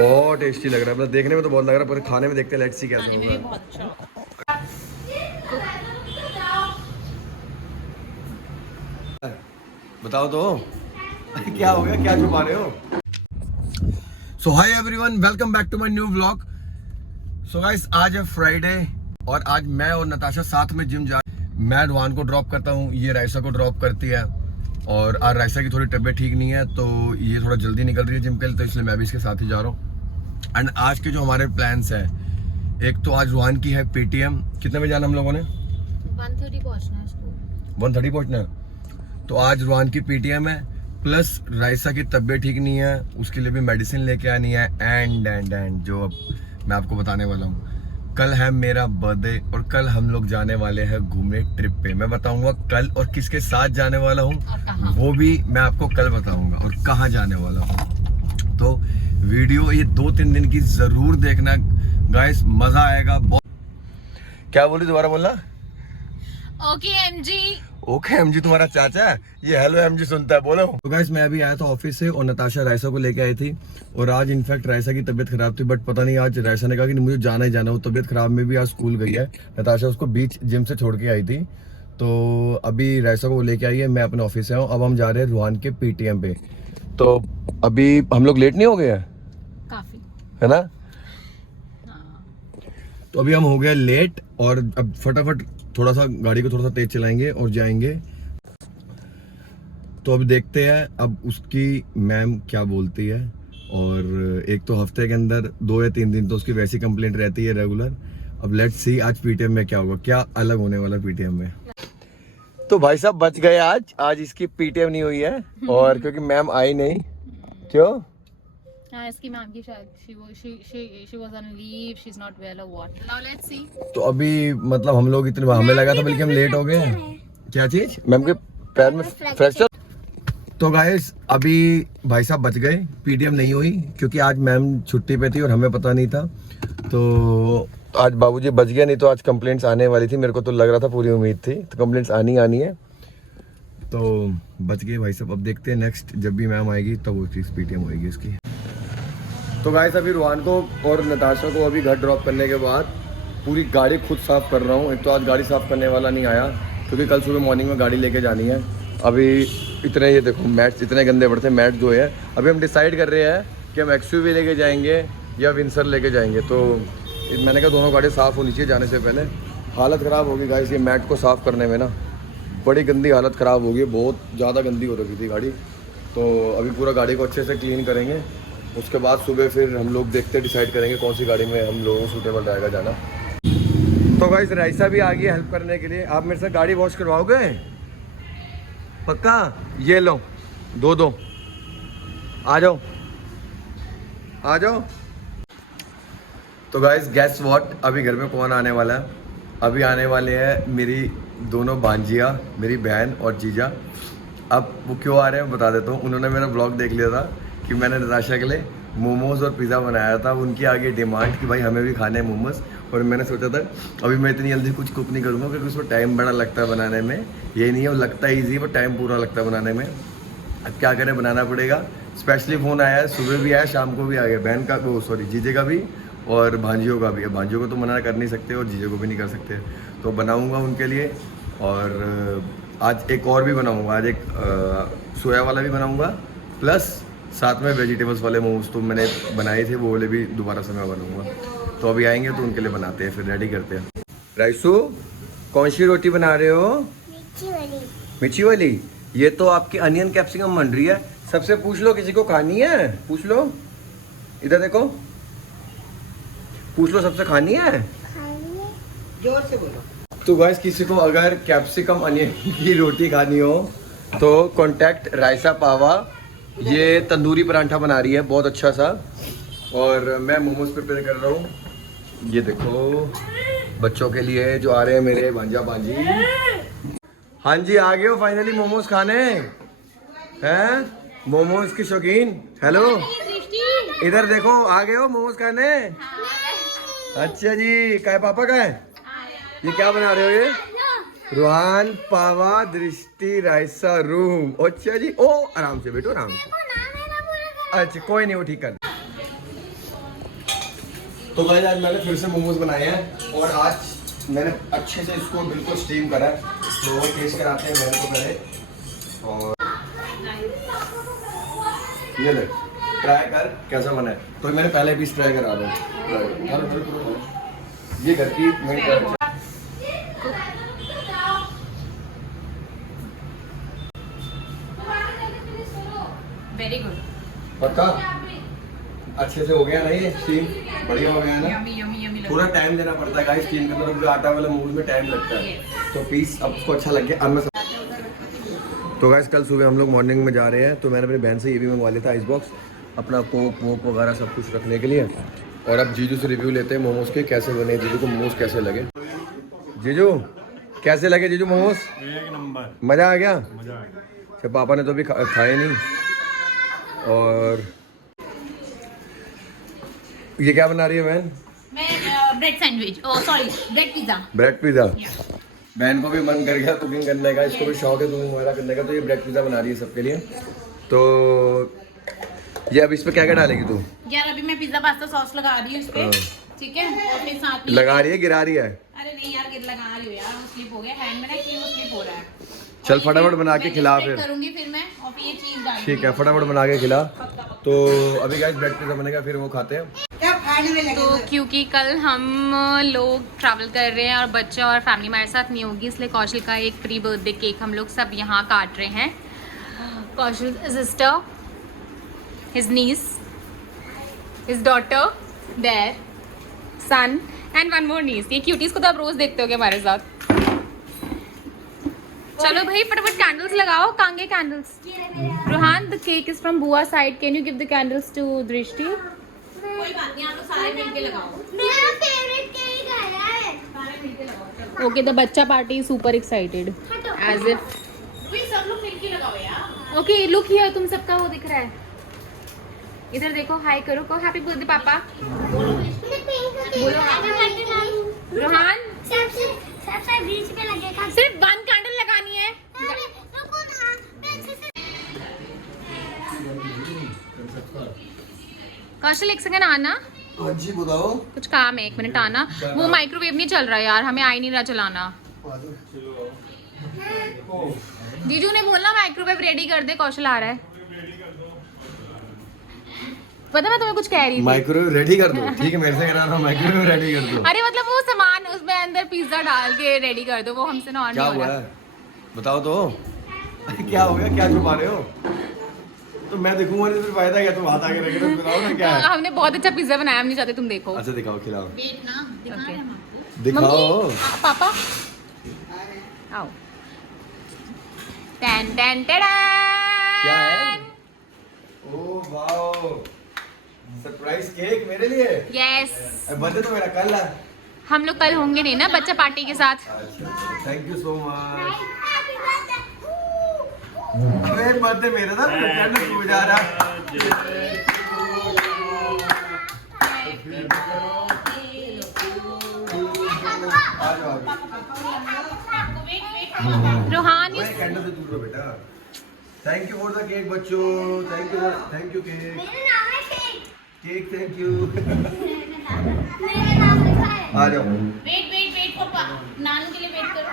बहुत टेस्टी लग रहा है, मतलब देखने में तो बहुत लग रहा है, पर खाने में देखते हैं, लेट्स सी कैसे होगा। बहुत अच्छा। बताओ तो क्या हो गया, क्या छुपा रहे हो? So hi everyone, welcome back to my new vlog. So guys, आज है फ्राइडे और आज मैं और नताशा साथ में जिम जा। मैं रुहान को ड्रॉप करता हूँ, ये राइसा को ड्रॉप करती है। और आज राइसा की थोड़ी तबीयत ठीक नहीं है तो ये थोड़ा जल्दी निकल रही है जिम के लिए, तो इसलिए मैं भी इसके साथ ही जा रहा हूँ। एंड आज के जो हमारे प्लान्स है, एक तो आज रुहान की है पेटीएम। कितने बजे जाना हम लोगों ने? 1:30 पहुंचना है स्कूल। 1:30 पहुंचना है। तो आज रुहान की पेटीएम है, प्लस राइसा की तबीयत ठीक नहीं है, उसके लिए भी मेडिसिन लेके आनी है। एंड जो अब मैं आपको बताने वाला हूँ, कल है मेरा बर्थडे और कल हम लोग जाने वाले हैं घूमने ट्रिप पे। मैं बताऊंगा कल और किसके साथ जाने वाला हूँ, वो भी मैं आपको कल बताऊंगा, और कहाँ जाने वाला हूँ। तो वीडियो ये 2-3 दिन की जरूर देखना गाइस, मजा आएगा बहुत। क्या बोली, दोबारा बोलना। Okay MG. ओके एमजी तुम्हारा चाचा है, ये हेलो एमजी सुनता है, बोलो। तो गाइस, मैं अभी आया था ऑफिस से और नताशा राइसा को लेके आई थी। और आज इनफैक्ट राइसा की तबीयत खराब थी, बट पता नहीं आज राइसा ने कहा कि मुझे जाना ही जाना। वो तबीयत खराब में भी आज स्कूल गई है। नताशा उसको बीच जिम से छोड़ के आई थी, तो अभी राइसा को लेके आई है। मैं अपने ऑफिस से हूँ, अब हम जा रहे हैं रुहान के पीटीएम पे। तो अभी हम लोग लेट नहीं हो गए हैं काफी, है ना? हाँ। तो अभी हम हो गए लेट और अब फटाफट थोड़ा सा गाड़ी को थोड़ा सा तेज चलाएंगे और जाएंगे। तो अब देखते हैं अब उसकी मैम क्या बोलती है। और एक तो हफ्ते के अंदर 2 या 3 दिन तो उसकी वैसी कंप्लेंट रहती है रेगुलर। अब लेट्स सी आज पीटीएम में क्या होगा, क्या अलग होने वाला पीटीएम में। तो भाई साहब बच गए, आज इसकी पीटीएम नहीं हुई है, और क्योंकि मैम आई नहीं। क्यों? हाँ, इसकी मैम की शायद she was on leave, she's not well or what. Now let's see. तो अभी मतलब हम लोग इतने, हमें लगा था बल्कि हम लेट हो गए। क्या चीज? मैम के पैर में फ्रैक्चर। तो गाइस, अभी भाई साहब बच गए, पीटीएम नहीं हुई क्योंकि आज मैम छुट्टी पे थी और हमें पता नहीं था। तो आज बाबूजी बच गया, नहीं तो आज कंप्लेंट्स आने वाली थी। मेरे को तो लग रहा था, पूरी उम्मीद थी, तो कंप्लेंट्स आनी है। तो बच गए भाई साहब। अब देखते हैं नेक्स्ट जब भी मैम आएगी तब वो चीज़ पीटीएम होएगी उसकी। तो गाइस, अभी रुहान को और नताशा को अभी घर ड्रॉप करने के बाद पूरी गाड़ी खुद साफ़ कर रहा हूँ। एक तो आज गाड़ी साफ़ करने वाला नहीं आया क्योंकि कल सुबह मॉर्निंग में गाड़ी लेके जानी है। अभी इतने, ये देखो मैट्स इतने गंदे पड़ते हैं, मैट जो है। अभी हम डिसाइड कर रहे हैं कि हम एक्सयूवी लेके जाएंगे या विंसर लेके जाएंगे। तो मैंने कहा दोनों गाड़ी साफ़ होनी चाहिए जाने से पहले। हालत ख़राब होगी गाइस, ये मैट को साफ़ करने में ना बड़ी गंदी हालत ख़राब होगी, बहुत ज़्यादा गंदी हो रखी थी गाड़ी। तो अभी पूरा गाड़ी को अच्छे से क्लीन करेंगे, उसके बाद सुबह फिर हम लोग देखते डिसाइड करेंगे कौन सी गाड़ी में हम लोगों को सूटेबल रहेगा जाना। तो गाइस, राइसा भी आ गई हेल्प करने के लिए। आप मेरे से गाड़ी वॉश करवाओगे पक्का? ये लो, दो आ जाओ। तो गाइस, गेस व्हाट, अभी घर में कौन आने वाला है? अभी आने वाले हैं मेरी दोनों भांजियाँ, मेरी बहन और जीजा। अब वो क्यों आ रहे हैं बता देता हूँ। उन्होंने मेरा ब्लॉग देख लिया था कि मैंने नताशा के लिए मोमोज़ और पिज़्ज़ा बनाया था। उनकी आगे डिमांड कि भाई हमें भी खाने हैं मोमोज़। और मैंने सोचा था अभी मैं इतनी जल्दी कुछ कुक नहीं करूँगा क्योंकि उसमें टाइम बड़ा लगता है बनाने में। ये नहीं है, वो लगता है ईजी, पर टाइम पूरा लगता है बनाने में। अब क्या करें, बनाना पड़ेगा। स्पेशली फ़ोन आया है, सुबह भी आया, शाम को भी आ गया, बहन का वो सॉरी जीजे का भी और भांजियों का भी। अब भांजियों को तो मना कर नहीं सकते और जीजे को भी नहीं कर सकते, तो बनाऊँगा उनके लिए। और आज एक और भी बनाऊँगा, आज एक सोया वाला भी बनाऊँगा, प्लस साथ में वेजिटेबल्स वाले मोमोज तो मैंने बनाए थे, वो वाले भी दोबारा से मैं बनाऊँगा। तो अभी आएंगे तो उनके लिए बनाते हैं, फिर रेडी करते हैं। राइसू, कौन सी रोटी बना रहे हो? मिर्ची वाली। ये तो आपकी अनियन कैप्सिकम बन रही है। सबसे पूछ लो किसी को खानी है, पूछ लो, इधर देखो, पूछ लो सबसे खानी है, जोर से बोलो। तो गाइस, किसी को अगर कैप्सिकम अनियन की रोटी खानी हो तो कॉन्टैक्ट राइसा पावा। ये तंदूरी परांठा बना रही है बहुत अच्छा सा, और मैं मोमोज प्रिपेयर कर रहा हूँ। ये देखो बच्चों के लिए जो आ रहे हैं मेरे भांजा भांजी। हाँ जी, आ गए हो फाइनली मोमोज खाने हैं? मोमोज की शौकीन। हेलो, इधर देखो, आ गए हो मोमोज खाने? अच्छा जी, क्या है पापा का है? ये क्या बना रहे हो? ये रुहान पावा दृष्टि राइसा रूम। अच्छा जी, ओ आराम से बेटो, आराम से। अच्छा कोई नहीं, वो ठीक कर। तो गाइस आज मैंने फिर से मोमोज बनाए हैं और आज मैंने अच्छे से इसको बिल्कुल स्टीम करा है, तो वो टेस्ट कराते हैं मेरे को पहले। और ये ले ट्राई कर कैसा बना है, तो मैंने पहले पीस ट्राई करा रहा हूँ। ये घर की मेरी वेरी गुड, पक्का अच्छे से हो गया ना, ये स्टीम बढ़िया हो गया ना। यम्मी यम्मी यम्मी पूरा टाइम देना पड़ता है गाइस स्टीम के अंदर, आटा वाला मोमोज में टाइम लगता है। तो पीस अब उसको अच्छा लग गया। अब मैं तो गाइस कल सुबह हम लोग मॉर्निंग में जा रहे हैं, तो मैंने अपनी बहन से ये भी मंगवा लिया था आइस बॉक्स, अपना कोक वोक वगैरह सब कुछ रखने के लिए। और अब जीजू से रिव्यू लेते हैं मोमोज के, कैसे बने, जीजू को मोमोज कैसे लगे। जीजू कैसे लगे जीजू मोमोज? एक नंबर, मज़ा आ गया? मजा आ गया। अच्छा पापा ने तो अभी खाए नहीं। और ये क्या बना रही है बहन? मैं bread sandwich, oh sorry bread pizza. Bread pizza. बहन को भी मन कर गया कुकिंग करने का, इसको भी शौक है कुकिंग वगैरह करने का, तो ये ब्रेड पिज़्ज़ा बना रही है सबके लिए। तो ये अब इस पे क्या क्या डालेगी तू? यार अभी मैं पिज्जा पास्ता सॉस लगा रही हूँ इस पे, ठीक है, और फिर साथ में लगा रही है गिरा रही है? अरे नहीं यार गिर लगा रही हूँ यार, वो स्लिप हो गया हैंड में ना, कि वो स्लिप हो रहा है। चल फटाफट बना के खिला फिर। करूंगी फिर मैं, और फिर ये चीज डाल ठीक है फटाफट बना के खिला। तो अभी गाइस ब्रेड पिज़्ज़ा बनेगा, फिर वो खाते हैं। क्या खाने में लगे तो क्योंकि कल हम लोग ट्रैवल कर रहे हैं और बच्चा और फैमिली हमारे साथ नहीं होगी, इसलिए कौशल का एक प्री बर्थडे केक हम लोग सब यहाँ काट रहे हैं। Kaushal sister, his niece, his daughter, their son and one more niece. ये क्यूटीज को तो आप रोज देखते होगे हमारे साथ। चलो भाई फटाफट कैंडल्स लगाओ, कांगे candles. Rohan the cake is from बुआ side, can you give the candles to Drishti? कोई बात नहीं, आप लोग सारे मिलके लगाओ। मेरा फेवरेट केक है। सारे मिलके लगाओ। ओके द बच्चा party is super excited as if भाई सब लोग मिलके लगाओ यार। ओके लुक हियर, तुम सबका वो दिख रहा है, इधर देखो, हाय करो, को हैप्पी बर्थडे पापा बोलो। रोहान सबसे बीच में लगेगा। सिर्फ वन कैंडल लगानी है। रुको ना, मैं अच्छे से कौशल एक सेकंड आना, हाँ जी बताओ। कुछ काम है, 1 मिनट आना। वो माइक्रोवेव नहीं चल रहा यार, हमें आ ही नहीं रहा चलाना। जीजू ने बोला माइक्रोवेव रेडी कर दे, कौशल आ रहा है। पता मैं तुम्हें कुछ कह रही थी। माइक्रोवेव रेडी कर दो, ठीक है मेरे से करा रहा हूँ, माइक्रोवेव रेडी कर दो। अरे मतलब वो सामान उसमें अंदर पिज्जा डाल के रेडी कर दो, वो हमसे ना ऑन क्या नहीं हो हुआ रहा। है बताओ तो। क्या हो गया, क्या छुपा रहे हो? तो मैं देखूंगा नहीं तो फायदा क्या, तुम हाथ आगे रखे, तो बताओ ना क्या है। हमने बहुत अच्छा पिज्जा बनाया, हम नहीं चाहते तुम देखो। अच्छा दिखाओ, खिलाओ, वेट ना दिखा रहे हैं हम आपको। दिखाओ। मम्मी, पापा आओ। Ton ton टडा। क्या है? ओह वाओ, सरप्राइज केक मेरे लिए। यस, बर्थडे तो मेरा कल है। हम लोग कल होंगे नहीं ना बच्चा पार्टी के साथ। Thank you so much. अबे बर्थडे मेरा था, कैंडल क्यों जा रहा? आ जाओ रोहान ओए, कैंडल से दूर रहो बेटा। Thank you for the cake बच्चों, थैंक यू केक, मेरा नाम है केक। Cake thank you. मेरा नाम लिखा है। आ जाओ। वेट वेट वेट पापा, नानू के लिए वेट करो।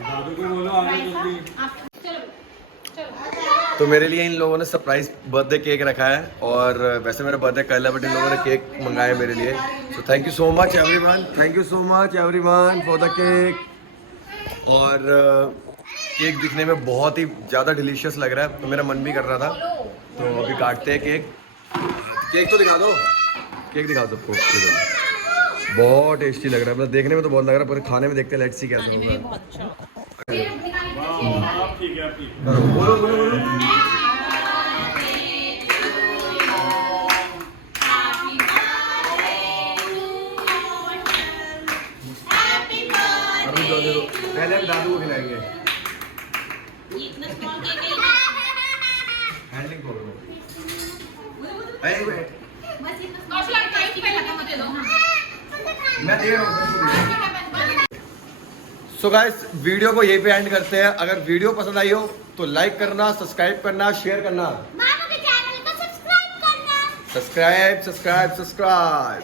दादू को बोलो आने जल्दी। आप चलो चलो। तो मेरे लिए इन लोगों ने सरप्राइज बर्थडे केक रखा है, और वैसे मेरा बर्थडे कल है बट इन लोगों ने केक मंगाया मेरे लिए। तो thank you so much everyone, thank you so much everyone for the cake. और केक दिखने में बहुत ही ज़्यादा डिलीशियस लग रहा है, तो मेरा मन भी कर रहा था। तो अभी काटते हैं केक। केक तो दिखा दो, केक दिखा दो सबको। बहुत टेस्टी लग रहा है, मतलब देखने में तो बहुत लग रहा है, पर खाने में देखते हैं, लेट्स सी कैसा होगा। बहुत अच्छा। आप ठीक है, आप ठीक है। बोलो बोलो बोलो। पहले हम दादू को खिलाएंगे। इतना स्मॉल केक है। हैंडलिंग करो। बस इतना कौशल आप टाइट पे लगा मत दो। मैं दे रहा हूँ। सो गाइस वीडियो को यहीं पे एंड करते हैं। अगर वीडियो पसंद आई हो तो लाइक करना, सब्सक्राइब करना, शेयर करना। मामा के चैनल को सब्सक्राइब करना। Subscribe subscribe subscribe.